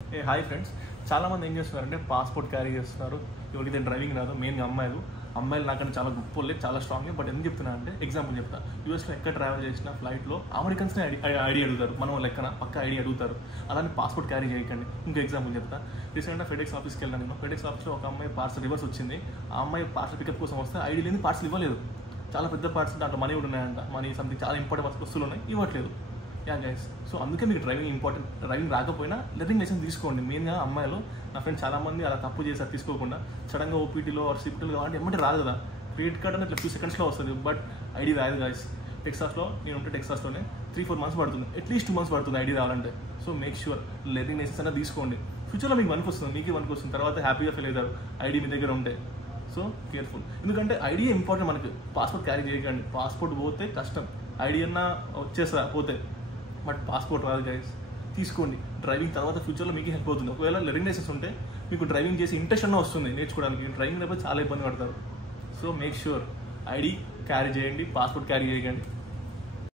Hi friends, చాలామంది ఏం చేస్తున్నారంటే పాస్పోర్ట్ క్యారీ చేస్తున్నారు. ఎవరికైతే డ్రైవింగ్ రాదు, మెయిన్గా అమ్మాయిలు నాకన్నా చాలా గొప్పలే, చాలా స్ట్రాంగ్. బట్ ఎందుకు చెప్తున్నా అంటే ఎగ్జాంపుల్ చెప్తా. యూఎస్లో ఎక్కడ ట్రావెల్ చేసిన ఫ్లైట్లో అమెరికన్స్ని ఐడి అడుగుతారు, మనం లెక్కన పక్క ఐడి అడుగుతారు. అలానే పాస్పోర్ట్ క్యారీ చేయకండి. ఇంకో ఎగ్జాంపుల్ చెప్తా. రీసెంట్గా ఫెడెక్స్ ఆఫీస్కి వెళ్ళాను నేను. ఫెడెక్స్ ఆఫీస్లో ఒక అమ్మాయి పార్సల్ రివర్స్ వచ్చింది. ఆ అమ్మాయి పార్సల్ పికప్ కోసం వస్తే ఐడి లేని పార్సల్ ఇవ్వలేదు. చాలా పెద్ద పార్సల్, దాంట్లో మనీ కూడా ఉన్నాయంట, మనీ సంథింగ్ చాలా ఇంపార్టెంట్ వస్తువులు ఉన్నాయి, ఇవ్వట్లేదు. గైస్, సో అందుకే మీకు డ్రైవింగ్ ఇంపార్టెంట్. డ్రైవింగ్ రాకపోయినా లెర్నింగ్ లైసెన్స్ తీసుకోండి. మెయిన్గా అమ్మాయిలు, నా ఫ్రెండ్స్ చాలామంది అలా తప్పు చేశారు తీసుకోకుండా. సడన్గా ఓపీటీలో సిపిటీలో కావాలంటే ఏమంటే రాదు కదా. క్రెడిట్ కార్డ్ అనేది 2 సెకండ్స్లో వస్తుంది, బట్ ఐడి రాదు గైస్. టెక్సాస్లో నేను ఉంటే టెక్సాస్లోనే 3-4 మంత్స్ పడుతుంది, అట్లీస్ట్ 2 మంత్స్ పడుతుంది ఐడి రావాలంటే. So make sure learning licence అనేది తీసుకోండి. ఫ్యూచర్లో మీకు వనికి వస్తుంది, మీకే వనికి వస్తుంది, తర్వాత హ్యాపీగా ఫీల్ అవుతారు ఐడి మీ దగ్గర ఉంటే. సో కేర్ఫుల్, ఎందుకంటే ఐడి ఇంపార్టెంట్ మనకి. పాస్పోర్ట్ క్యారీ చేయకండి. పాస్పోర్ట్ పోతే కష్టం, ఐడి అన్నా వచ్చేస్తా పోతే, బట్ పాస్పోర్ట్ రాదు గైస్. తీసుకోండి. డ్రైవింగ్ తర్వాత ఫ్యూచర్లో మీకు హెల్ప్ అవుతుంది. ఒకవేళ లెర్నింగ్ లైసెన్స్ ఉంటే మీకు డ్రైవింగ్ చేసి ఇంట్రెస్ట్ అన్న వస్తుంది నేర్చుకోవడానికి. డ్రైవింగ్ లేకపోతే చాలా ఇబ్బంది పడతారు. So make sure ID carry చేయండి, పాస్పోర్ట్ క్యారీ చేయకండి.